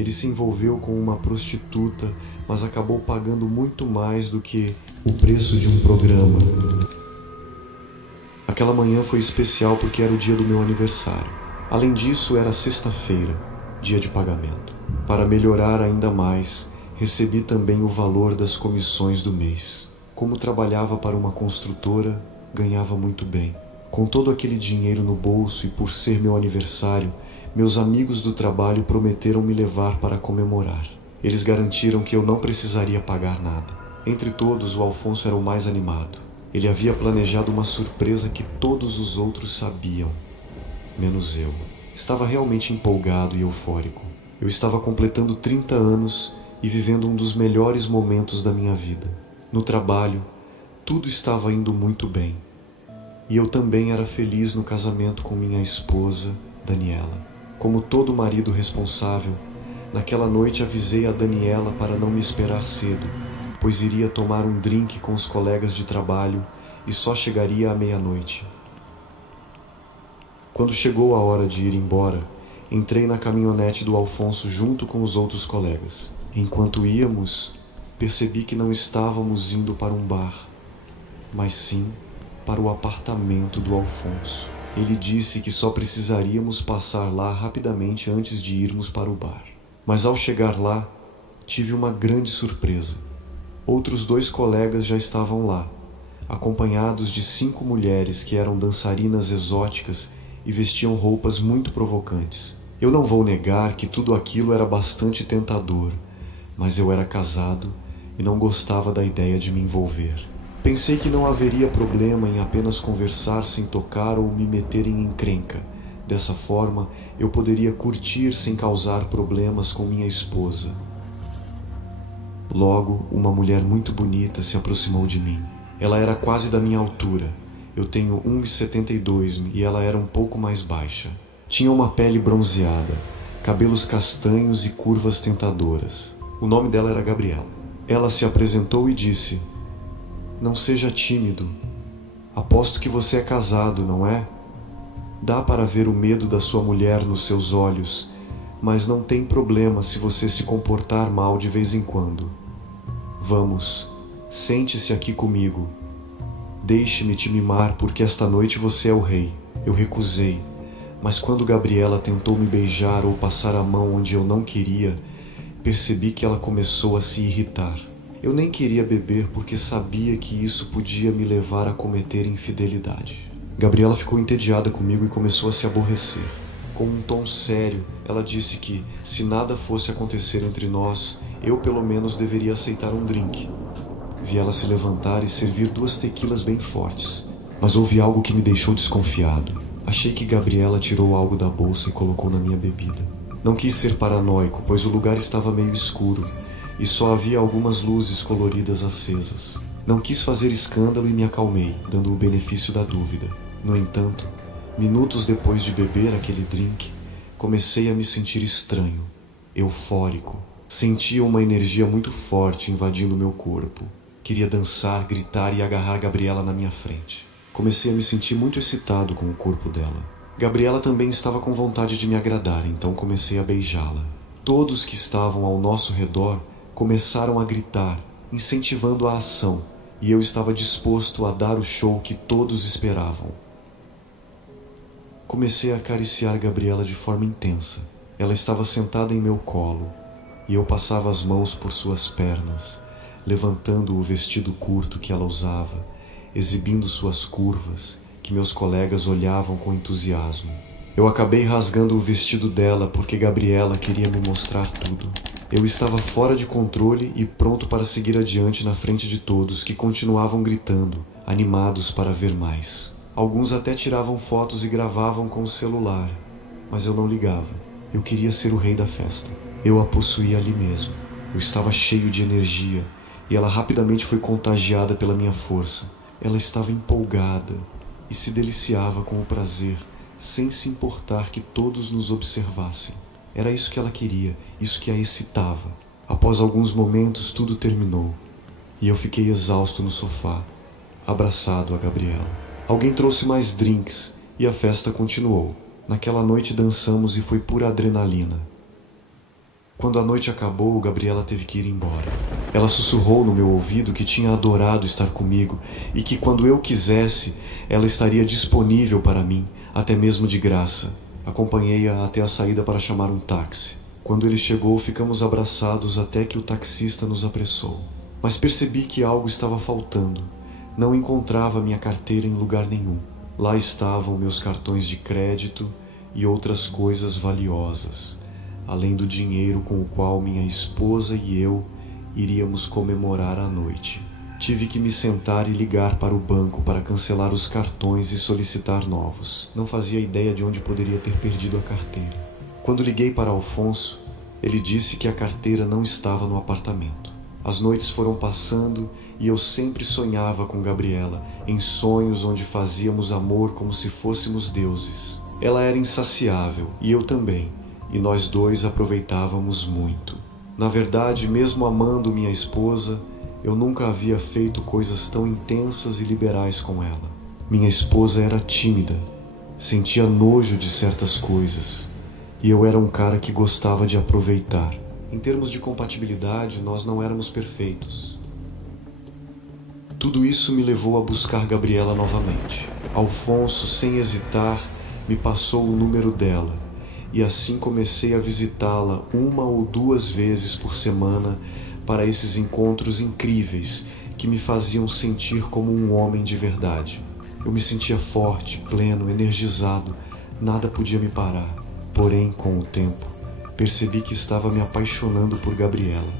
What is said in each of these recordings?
Ele se envolveu com uma prostituta, mas acabou pagando muito mais do que o preço de um programa. Aquela manhã foi especial porque era o dia do meu aniversário. Além disso, era sexta-feira, dia de pagamento. Para melhorar ainda mais, recebi também o valor das comissões do mês. Como trabalhava para uma construtora, ganhava muito bem. Com todo aquele dinheiro no bolso e por ser meu aniversário, meus amigos do trabalho prometeram me levar para comemorar. Eles garantiram que eu não precisaria pagar nada. Entre todos, o Alfonso era o mais animado. Ele havia planejado uma surpresa que todos os outros sabiam, menos eu. Estava realmente empolgado e eufórico. Eu estava completando 30 anos e vivendo um dos melhores momentos da minha vida. No trabalho, tudo estava indo muito bem. E eu também era feliz no casamento com minha esposa, Daniela. Como todo marido responsável, naquela noite avisei a Daniela para não me esperar cedo, pois iria tomar um drink com os colegas de trabalho e só chegaria à meia-noite. Quando chegou a hora de ir embora, entrei na caminhonete do Alfonso junto com os outros colegas. Enquanto íamos, percebi que não estávamos indo para um bar, mas sim para o apartamento do Alfonso. Ele disse que só precisaríamos passar lá rapidamente antes de irmos para o bar. Mas ao chegar lá, tive uma grande surpresa. Outros 2 colegas já estavam lá, acompanhados de 5 mulheres que eram dançarinas exóticas e vestiam roupas muito provocantes. Eu não vou negar que tudo aquilo era bastante tentador, mas eu era casado e não gostava da ideia de me envolver. Pensei que não haveria problema em apenas conversar sem tocar ou me meter em encrenca. Dessa forma, eu poderia curtir sem causar problemas com minha esposa. Logo, uma mulher muito bonita se aproximou de mim. Ela era quase da minha altura. Eu tenho 1,72 e ela era um pouco mais baixa. Tinha uma pele bronzeada, cabelos castanhos e curvas tentadoras. O nome dela era Gabriela. Ela se apresentou e disse: "Não seja tímido. Aposto que você é casado, não é? Dá para ver o medo da sua mulher nos seus olhos, mas não tem problema se você se comportar mal de vez em quando. Vamos, sente-se aqui comigo. Deixe-me te mimar porque esta noite você é o rei." Eu recusei, mas quando Gabriela tentou me beijar ou passar a mão onde eu não queria, percebi que ela começou a se irritar. Eu nem queria beber porque sabia que isso podia me levar a cometer infidelidade. Gabriela ficou entediada comigo e começou a se aborrecer. Com um tom sério, ela disse que, se nada fosse acontecer entre nós, eu pelo menos deveria aceitar um drink. Vi ela se levantar e servir 2 tequilas bem fortes. Mas houve algo que me deixou desconfiado. Achei que Gabriela tirou algo da bolsa e colocou na minha bebida. Não quis ser paranoico, pois o lugar estava meio escuro e só havia algumas luzes coloridas acesas. Não quis fazer escândalo e me acalmei, dando o benefício da dúvida. No entanto, minutos depois de beber aquele drink, comecei a me sentir estranho, eufórico. Sentia uma energia muito forte invadindo meu corpo. Queria dançar, gritar e agarrar Gabriela na minha frente. Comecei a me sentir muito excitado com o corpo dela. Gabriela também estava com vontade de me agradar, então comecei a beijá-la. Todos que estavam ao nosso redor começaram a gritar, incentivando a ação, e eu estava disposto a dar o show que todos esperavam. Comecei a acariciar Gabriela de forma intensa. Ela estava sentada em meu colo, e eu passava as mãos por suas pernas, levantando o vestido curto que ela usava, exibindo suas curvas, que meus colegas olhavam com entusiasmo. Eu acabei rasgando o vestido dela porque Gabriela queria me mostrar tudo. Eu estava fora de controle e pronto para seguir adiante na frente de todos, que continuavam gritando, animados para ver mais. Alguns até tiravam fotos e gravavam com o celular, mas eu não ligava. Eu queria ser o rei da festa. Eu a possuía ali mesmo. Eu estava cheio de energia e ela rapidamente foi contagiada pela minha força. Ela estava empolgada e se deliciava com o prazer, sem se importar que todos nos observassem. Era isso que ela queria, isso que a excitava. Após alguns momentos, tudo terminou e eu fiquei exausto no sofá, abraçado a Gabriela. Alguém trouxe mais drinks e a festa continuou. Naquela noite dançamos e foi pura adrenalina. Quando Quando a noite acabou, Gabriela teve que ir embora. Ela sussurrou no meu ouvido que tinha adorado estar comigo e que quando eu quisesse, ela estaria disponível para mim, até mesmo de graça. Acompanhei-a até a saída para chamar um táxi. Quando ele chegou, ficamos abraçados até que o taxista nos apressou. Mas percebi que algo estava faltando. Não encontrava minha carteira em lugar nenhum. Lá estavam meus cartões de crédito e outras coisas valiosas, além do dinheiro com o qual minha esposa e eu iríamos comemorar a noite. Tive que me sentar e ligar para o banco para cancelar os cartões e solicitar novos. Não fazia ideia de onde poderia ter perdido a carteira. Quando liguei para Alfonso, ele disse que a carteira não estava no apartamento. As noites foram passando e eu sempre sonhava com Gabriela, em sonhos onde fazíamos amor como se fôssemos deuses. Ela era insaciável e eu também, e nós dois aproveitávamos muito. Na verdade, mesmo amando minha esposa, eu nunca havia feito coisas tão intensas e liberais com ela. Minha esposa era tímida, sentia nojo de certas coisas, e eu era um cara que gostava de aproveitar. Em termos de compatibilidade, nós não éramos perfeitos. Tudo isso me levou a buscar Gabriela novamente. Alfonso, sem hesitar, me passou o número dela, e assim comecei a visitá-la 1 ou 2 vezes por semana para esses encontros incríveis que me faziam sentir como um homem de verdade. Eu me sentia forte, pleno, energizado, nada podia me parar. Porém, com o tempo, percebi que estava me apaixonando por Gabriela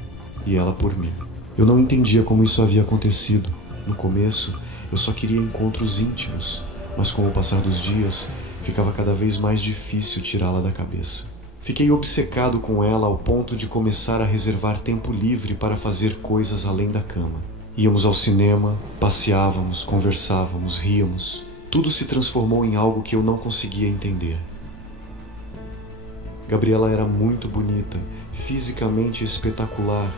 e ela por mim. Eu não entendia como isso havia acontecido. No começo, eu só queria encontros íntimos, mas com o passar dos dias, ficava cada vez mais difícil tirá-la da cabeça. Fiquei obcecado com ela ao ponto de começar a reservar tempo livre para fazer coisas além da cama. Íamos ao cinema, passeávamos, conversávamos, ríamos. Tudo se transformou em algo que eu não conseguia entender. Gabriela era muito bonita, fisicamente espetacular,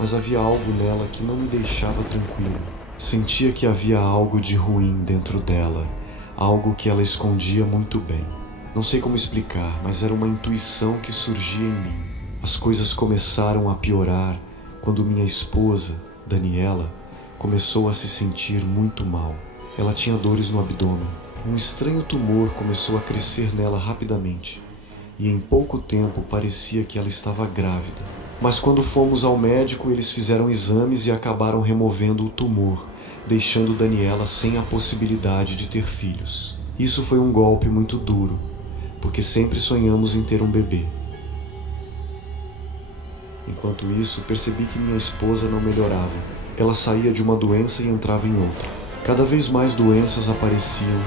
mas havia algo nela que não me deixava tranquilo. Sentia que havia algo de ruim dentro dela, algo que ela escondia muito bem. Não sei como explicar, mas era uma intuição que surgia em mim. As coisas começaram a piorar quando minha esposa, Daniela, começou a se sentir muito mal. Ela tinha dores no abdômen. Um estranho tumor começou a crescer nela rapidamente, e em pouco tempo parecia que ela estava grávida. Mas quando fomos ao médico, eles fizeram exames e acabaram removendo o tumor, deixando Daniela sem a possibilidade de ter filhos. Isso foi um golpe muito duro, porque sempre sonhamos em ter um bebê. Enquanto isso, percebi que minha esposa não melhorava. Ela saía de uma doença e entrava em outra. Cada vez mais doenças apareciam,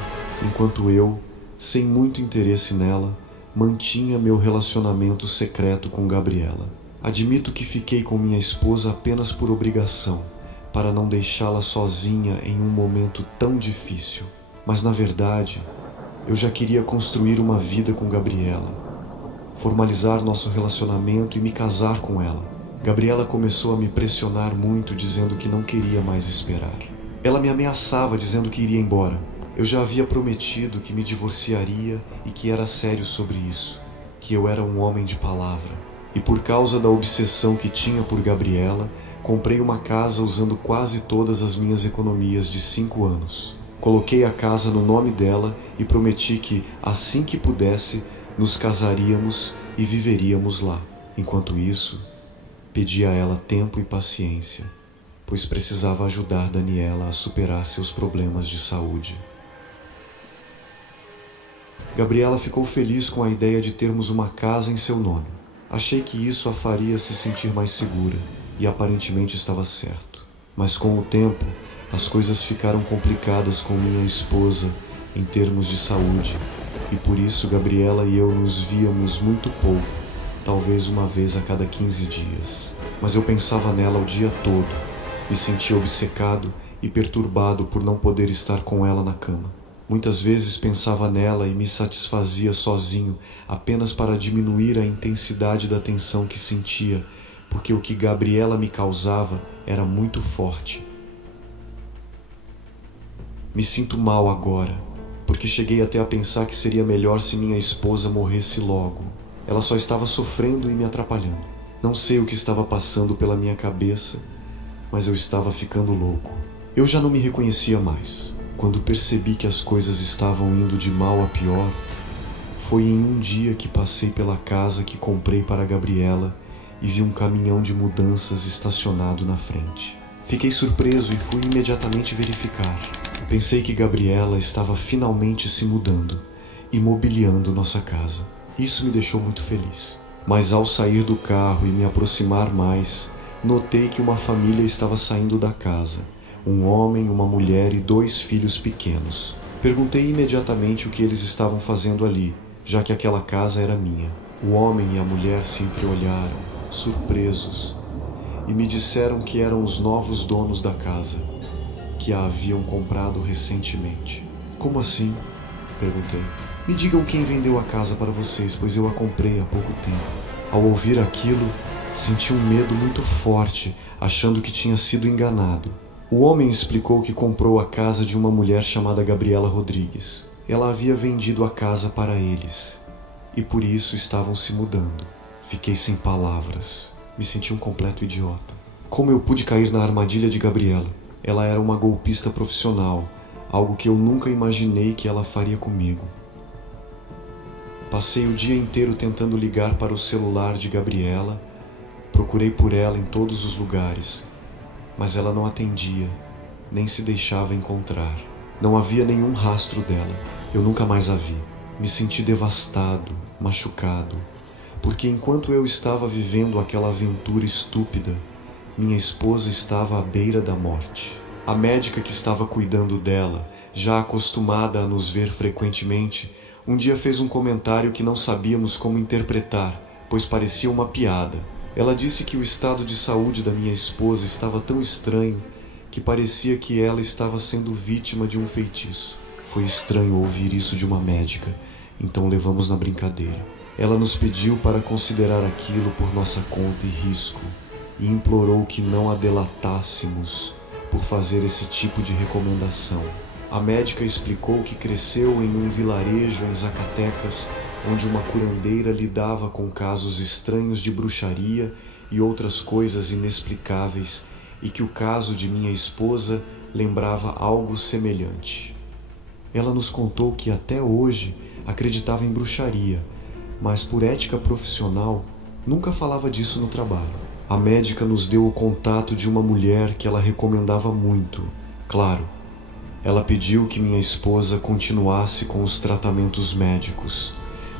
enquanto eu, sem muito interesse nela, mantinha meu relacionamento secreto com Gabriela. Admito que fiquei com minha esposa apenas por obrigação, para não deixá-la sozinha em um momento tão difícil. Mas na verdade, eu já queria construir uma vida com Gabriela, formalizar nosso relacionamento e me casar com ela. Gabriela começou a me pressionar muito, dizendo que não queria mais esperar. Ela me ameaçava, dizendo que iria embora. Eu já havia prometido que me divorciaria e que era sério sobre isso, que eu era um homem de palavra. E por causa da obsessão que tinha por Gabriela, comprei uma casa usando quase todas as minhas economias de 5 anos. Coloquei a casa no nome dela e prometi que, assim que pudesse, nos casaríamos e viveríamos lá. Enquanto isso, pedi a ela tempo e paciência, pois precisava ajudar Daniela a superar seus problemas de saúde. Gabriela ficou feliz com a ideia de termos uma casa em seu nome. Achei que isso a faria se sentir mais segura, e aparentemente estava certo. Mas com o tempo, as coisas ficaram complicadas com minha esposa em termos de saúde, e por isso Gabriela e eu nos víamos muito pouco, talvez uma vez a cada 15 dias. Mas eu pensava nela o dia todo, me sentia obcecado e perturbado por não poder estar com ela na cama. Muitas vezes pensava nela e me satisfazia sozinho, apenas para diminuir a intensidade da tensão que sentia, porque o que Gabriela me causava era muito forte. Me sinto mal agora, porque cheguei até a pensar que seria melhor se minha esposa morresse logo. Ela só estava sofrendo e me atrapalhando. Não sei o que estava passando pela minha cabeça, mas eu estava ficando louco. Eu já não me reconhecia mais. Quando percebi que as coisas estavam indo de mal a pior, foi em um dia que passei pela casa que comprei para a Gabriela e vi um caminhão de mudanças estacionado na frente. Fiquei surpreso e fui imediatamente verificar. Pensei que Gabriela estava finalmente se mudando e mobiliando nossa casa. Isso me deixou muito feliz. Mas ao sair do carro e me aproximar mais, notei que uma família estava saindo da casa. Um homem, uma mulher e 2 filhos pequenos. Perguntei imediatamente o que eles estavam fazendo ali, já que aquela casa era minha. O homem e a mulher se entreolharam, surpresos, e me disseram que eram os novos donos da casa, que a haviam comprado recentemente. Como assim? Perguntei. Me digam quem vendeu a casa para vocês, pois eu a comprei há pouco tempo. Ao ouvir aquilo, senti um medo muito forte, achando que tinha sido enganado. O homem explicou que comprou a casa de uma mulher chamada Gabriela Rodrigues. Ela havia vendido a casa para eles, e por isso estavam se mudando. Fiquei sem palavras. Me senti um completo idiota. Como eu pude cair na armadilha de Gabriela? Ela era uma golpista profissional, algo que eu nunca imaginei que ela faria comigo. Passei o dia inteiro tentando ligar para o celular de Gabriela, procurei por ela em todos os lugares, mas ela não atendia, nem se deixava encontrar. Não havia nenhum rastro dela, eu nunca mais a vi. Me senti devastado, machucado, porque enquanto eu estava vivendo aquela aventura estúpida, minha esposa estava à beira da morte. A médica que estava cuidando dela, já acostumada a nos ver frequentemente, um dia fez um comentário que não sabíamos como interpretar, pois parecia uma piada. Ela disse que o estado de saúde da minha esposa estava tão estranho que parecia que ela estava sendo vítima de um feitiço. Foi estranho ouvir isso de uma médica, então levamos na brincadeira. Ela nos pediu para considerar aquilo por nossa conta e risco, e implorou que não a delatássemos por fazer esse tipo de recomendação. A médica explicou que cresceu em um vilarejo em Zacatecas, onde uma curandeira lidava com casos estranhos de bruxaria e outras coisas inexplicáveis, e que o caso de minha esposa lembrava algo semelhante. Ela nos contou que até hoje acreditava em bruxaria, mas por ética profissional nunca falava disso no trabalho. A médica nos deu o contato de uma mulher que ela recomendava muito. Claro, ela pediu que minha esposa continuasse com os tratamentos médicos,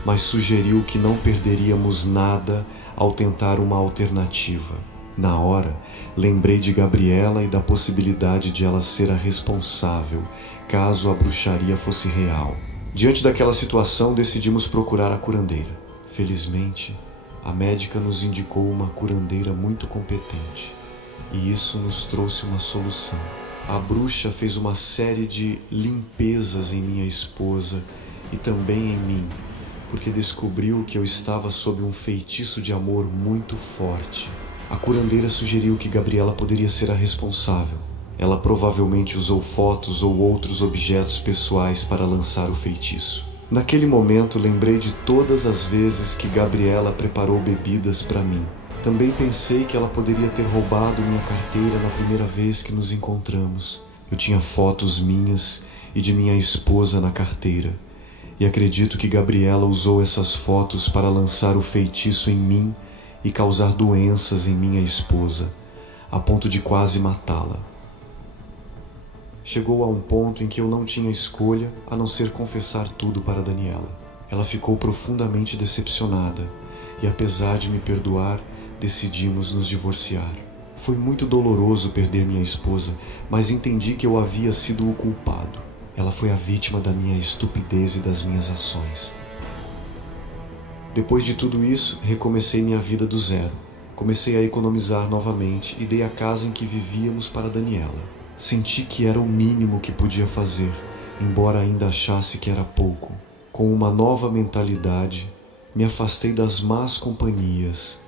mas sugeriu que não perderíamos nada ao tentar uma alternativa. Na hora, lembrei de Gabriela e da possibilidade de ela ser a responsável, caso a bruxaria fosse real. Diante daquela situação, decidimos procurar a curandeira. Felizmente, a médica nos indicou uma curandeira muito competente, e isso nos trouxe uma solução. A bruxa fez uma série de limpezas em minha esposa e também em mim, porque descobriu que eu estava sob um feitiço de amor muito forte. A curandeira sugeriu que Gabriela poderia ser a responsável. Ela provavelmente usou fotos ou outros objetos pessoais para lançar o feitiço. Naquele momento, lembrei de todas as vezes que Gabriela preparou bebidas para mim. Também pensei que ela poderia ter roubado minha carteira na primeira vez que nos encontramos. Eu tinha fotos minhas e de minha esposa na carteira, e acredito que Gabriela usou essas fotos para lançar o feitiço em mim e causar doenças em minha esposa, a ponto de quase matá-la. Chegou a um ponto em que eu não tinha escolha a não ser confessar tudo para Daniela. Ela ficou profundamente decepcionada e, apesar de me perdoar, decidimos nos divorciar. Foi muito doloroso perder minha esposa, mas entendi que eu havia sido o culpado. Ela foi a vítima da minha estupidez e das minhas ações. Depois de tudo isso, recomecei minha vida do zero. Comecei a economizar novamente e dei a casa em que vivíamos para Daniela. Senti que era o mínimo que podia fazer, embora ainda achasse que era pouco. Com uma nova mentalidade, me afastei das más companhias,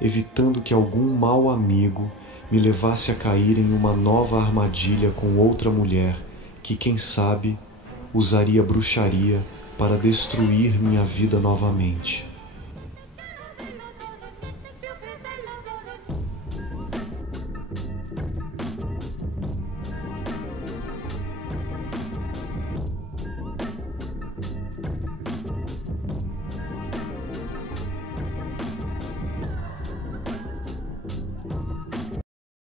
evitando que algum mau amigo me levasse a cair em uma nova armadilha com outra mulher que, quem sabe, usaria bruxaria para destruir minha vida novamente.